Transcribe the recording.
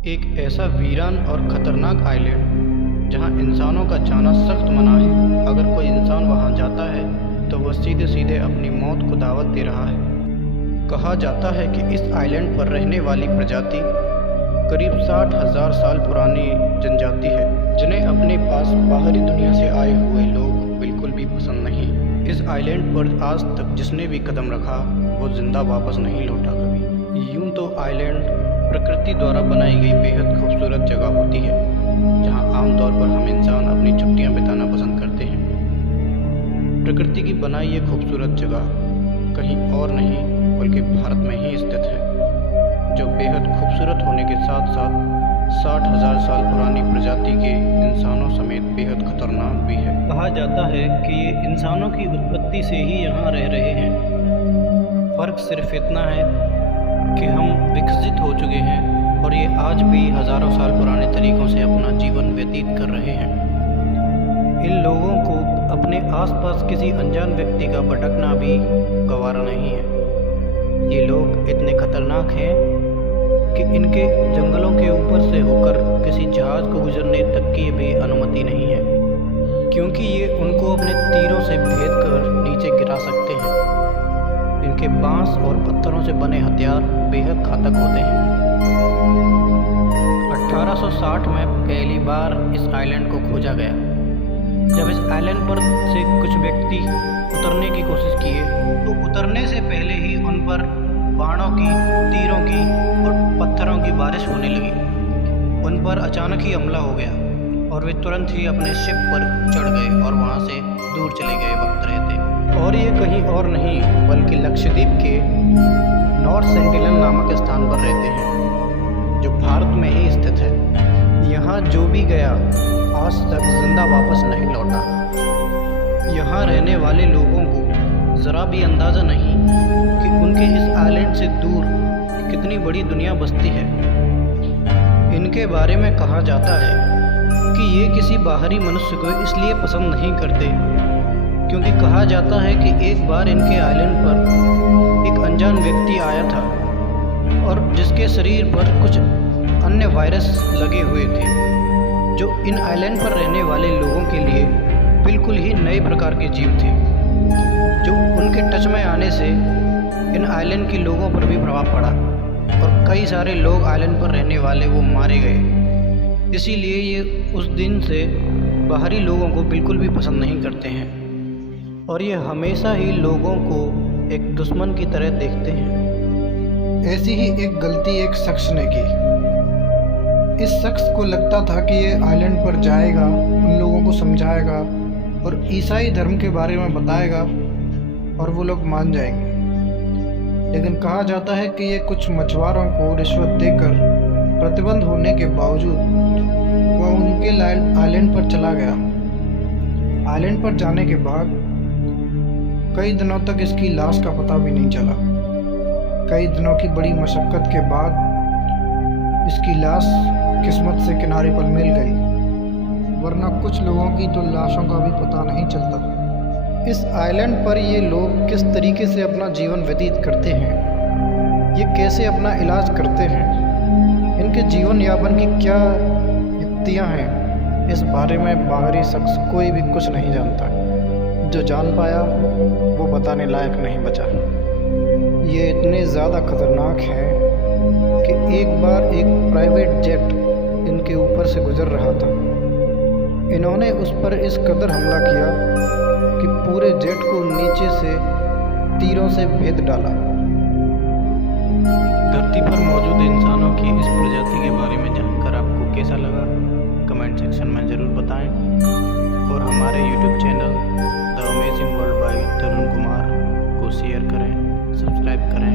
एक ऐसा वीरान और ख़तरनाक आइलैंड जहां इंसानों का जाना सख्त मना है। अगर कोई इंसान वहां जाता है तो वह सीधे सीधे अपनी मौत को दावत दे रहा है। कहा जाता है कि इस आइलैंड पर रहने वाली प्रजाति करीब 60,000 साल पुरानी जनजाति है, जिन्हें अपने पास बाहरी दुनिया से आए हुए लोग बिल्कुल भी पसंद नहीं। इस आइलैंड पर आज तक जिसने भी कदम रखा वो जिंदा वापस नहीं लौटा कभी। यूं तो आइलैंड प्रकृति द्वारा बनाई गई बेहद खूबसूरत जगह होती है, जहां आमतौर पर हम इंसान अपनी छुट्टियां बिताना पसंद करते हैं। प्रकृति की बनाई ये खूबसूरत जगह कहीं और नहीं बल्कि भारत में ही स्थित है, जो बेहद खूबसूरत होने के साथ साथ 60,000 साल पुरानी प्रजाति के इंसानों समेत बेहद खतरनाक भी है। कहा जाता है कि ये इंसानों की उत्पत्ति से ही यहाँ रह रहे हैं। फ़र्क सिर्फ इतना है कि हम विकसित हो चुके हैं और ये आज भी हज़ारों साल पुराने तरीक़ों से अपना जीवन व्यतीत कर रहे हैं। इन लोगों को अपने आसपास किसी अनजान व्यक्ति का भटकना भी गवारा नहीं है। ये लोग इतने खतरनाक हैं कि इनके जंगलों के ऊपर से होकर किसी जहाज़ को गुजरने तक की भी अनुमति नहीं है, क्योंकि ये उनको अपने तीरों से भेद कर नीचे गिरा सकते हैं। इनके बांस और पत्थरों से बने हथियार बेहद घातक होते हैं। 1860 में पहली बार इस आइलैंड को खोजा गया। जब इस आइलैंड पर से कुछ व्यक्ति उतरने की कोशिश किए तो उतरने से पहले ही उन पर बाणों की, तीरों की और पत्थरों की बारिश होने लगी। उन पर अचानक ही हमला हो गया और वे तुरंत ही अपने शिप पर चढ़ गए और वहां से दूर चले गए वक्त रहते। और ये कहीं और नहीं बल्कि लक्षद्वीप के नॉर्थ सेंटिनल नामक स्थान पर रहते हैं, जो भारत में ही स्थित है। यहाँ जो भी गया आज तक जिंदा वापस नहीं लौटा। यहाँ रहने वाले लोगों को ज़रा भी अंदाज़ा नहीं कि उनके इस आइलैंड से दूर कितनी बड़ी दुनिया बसती है। इनके बारे में कहा जाता है कि ये किसी बाहरी मनुष्य को इसलिए पसंद नहीं करते क्योंकि कहा जाता है कि एक बार इनके आइलैंड पर एक अनजान व्यक्ति आया था और जिसके शरीर पर कुछ अन्य वायरस लगे हुए थे, जो इन आइलैंड पर रहने वाले लोगों के लिए बिल्कुल ही नए प्रकार के जीव थे, जो उनके टच में आने से इन आइलैंड के लोगों पर भी प्रभाव पड़ा और कई सारे लोग आइलैंड पर रहने वाले वो मारे गए। इसीलिए ये उस दिन से बाहरी लोगों को बिल्कुल भी पसंद नहीं करते हैं और ये हमेशा ही लोगों को एक दुश्मन की तरह देखते हैं। ऐसी ही एक गलती एक शख्स ने की। इस शख्स को लगता था कि ये आइलैंड पर जाएगा, उन लोगों को समझाएगा और ईसाई धर्म के बारे में बताएगा और वो लोग मान जाएंगे। लेकिन कहा जाता है कि ये कुछ मछुआरों को रिश्वत देकर प्रतिबंध होने के बावजूद वह उनके आइलैंड पर चला गया। आइलैंड पर जाने के बाद कई दिनों तक इसकी लाश का पता भी नहीं चला। कई दिनों की बड़ी मशक्क़त के बाद इसकी लाश किस्मत से किनारे पर मिल गई, वरना कुछ लोगों की तो लाशों का भी पता नहीं चलता। इस आइलैंड पर ये लोग किस तरीके से अपना जीवन व्यतीत करते हैं, ये कैसे अपना इलाज करते हैं, इनके जीवन यापन की क्या युक्तियाँ हैं, इस बारे में बाहरी शख्स कोई भी कुछ नहीं जानता। जो जान पाया वो बताने लायक नहीं बचा। ये इतने ज़्यादा खतरनाक हैं कि एक बार एक प्राइवेट जेट इनके ऊपर से गुजर रहा था। इन्होंने उस पर इस कदर हमला किया कि पूरे जेट को नीचे से तीरों से भेद डाला। धरती पर मौजूद इंसानों की इस प्रजाति के बारे में जानकर आपको कैसा लगा, कमेंट सेक्शन में ज़रूर बताएं और हमारे YouTube channel the amazing world by Tarun Kumar को शेयर करें, सब्सक्राइब करें।